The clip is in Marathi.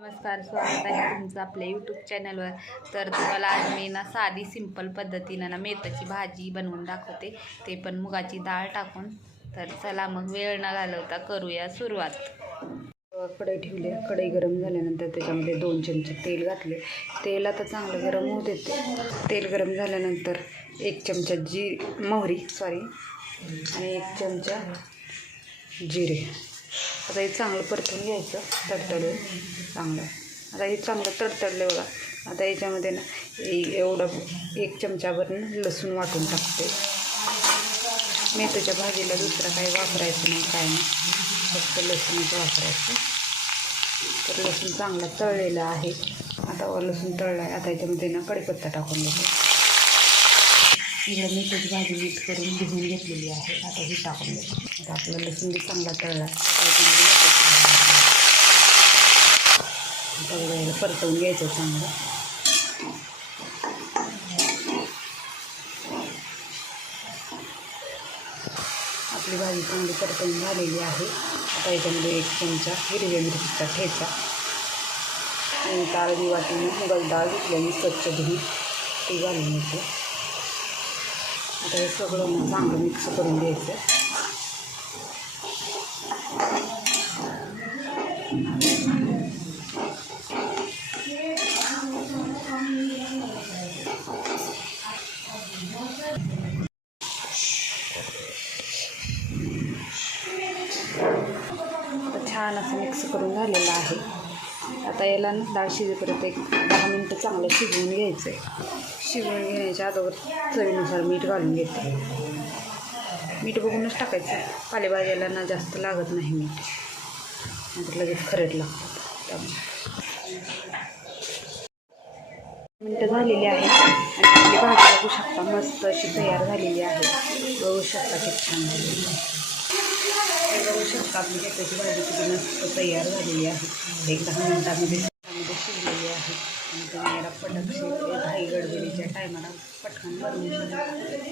नमस्कार स्वागत आहे तुमचं आपल्या यूट्यूब चॅनलवर तर तुम्हाला आज मी ना साधी सिंपल पद्धतीनं ना मेथीची भाजी बनवून दाखवते. ते पण मुगाची डाळ टाकून. तर चला मग वेळ न घालवता करूया सुरुवात. कढई ठेवली. कढई गरम झाल्यानंतर त्याच्यामध्ये दोन चमचे तेल घातले. तेल आता चांगलं गरम होऊ देते. तेल गरम झाल्यानंतर एक चमचा जी मोहरी सॉरी आणि एक चमचा जिरे. आता हे चांगलं परतून घ्यायचं तडतडून. चांगलं. आता हे चांगलं तडतडलं बघा. आता याच्यामध्ये ना एवढं एक चमचाभर लसूण वाटून टाकते. मेथीच्या भाजीला दुसरं काही वापरायचं नाही काय नाही. फक्त लसूणच वापरायचं. तर लसूण चांगला तळलेला आहे. आता लसूण तळला आहे आता याच्यामध्ये ना कढीपत्ता टाकून देतो इकडं मी त्याची भाजी मीठ करून घेऊन घेतलेली आहे. आता ही टाकून देतो. आता आपला लसूण बी चांगला तळला. आहे. परतवून घ्यायचं चांगलं. आपली भाजी चांगली परतवून झालेली आहे. आता याच्यामध्ये एक चमचा हिरव्या मिरचीचा ठेचा. आणि अर्धी वाटीने मुगल डाळ घेतल्याने स्वच्छ धुवून ती घालून घेते. आता हे सगळं मग चांगलं मिक्स करून घ्यायचं. छान असं मिक्स करून झालेलं आहे. आता याला डाळ शिजेपर्यंत एक दहा मिनटं चांगलं शिजवून घ्यायचं आहे शिजवून घेण्याच्या अगोदर चवीनुसार मीठ घालून घेते. मीठ बघूनच टाकायचं. पालेभाज्याला ना जास्त लागत नाही मीठ. नंतर लगेच खरड लागतात त्यामुळे. मिनटं झालेली आहेत. आणि आपली भाजी बघू शकता मस्त अशी तयार झालेली आहे. बघू शकता किती छान झालेली हे बघू शकता आपली त्याची भाजी किती मस्त तयार झालेली आहे. एक दहा मिनिटामध्ये त्यामध्ये शिजलेली आहे. आणि तुम्ही याला पटकशी घाई गडबडीच्या टायमाला पटकन बनवू शकता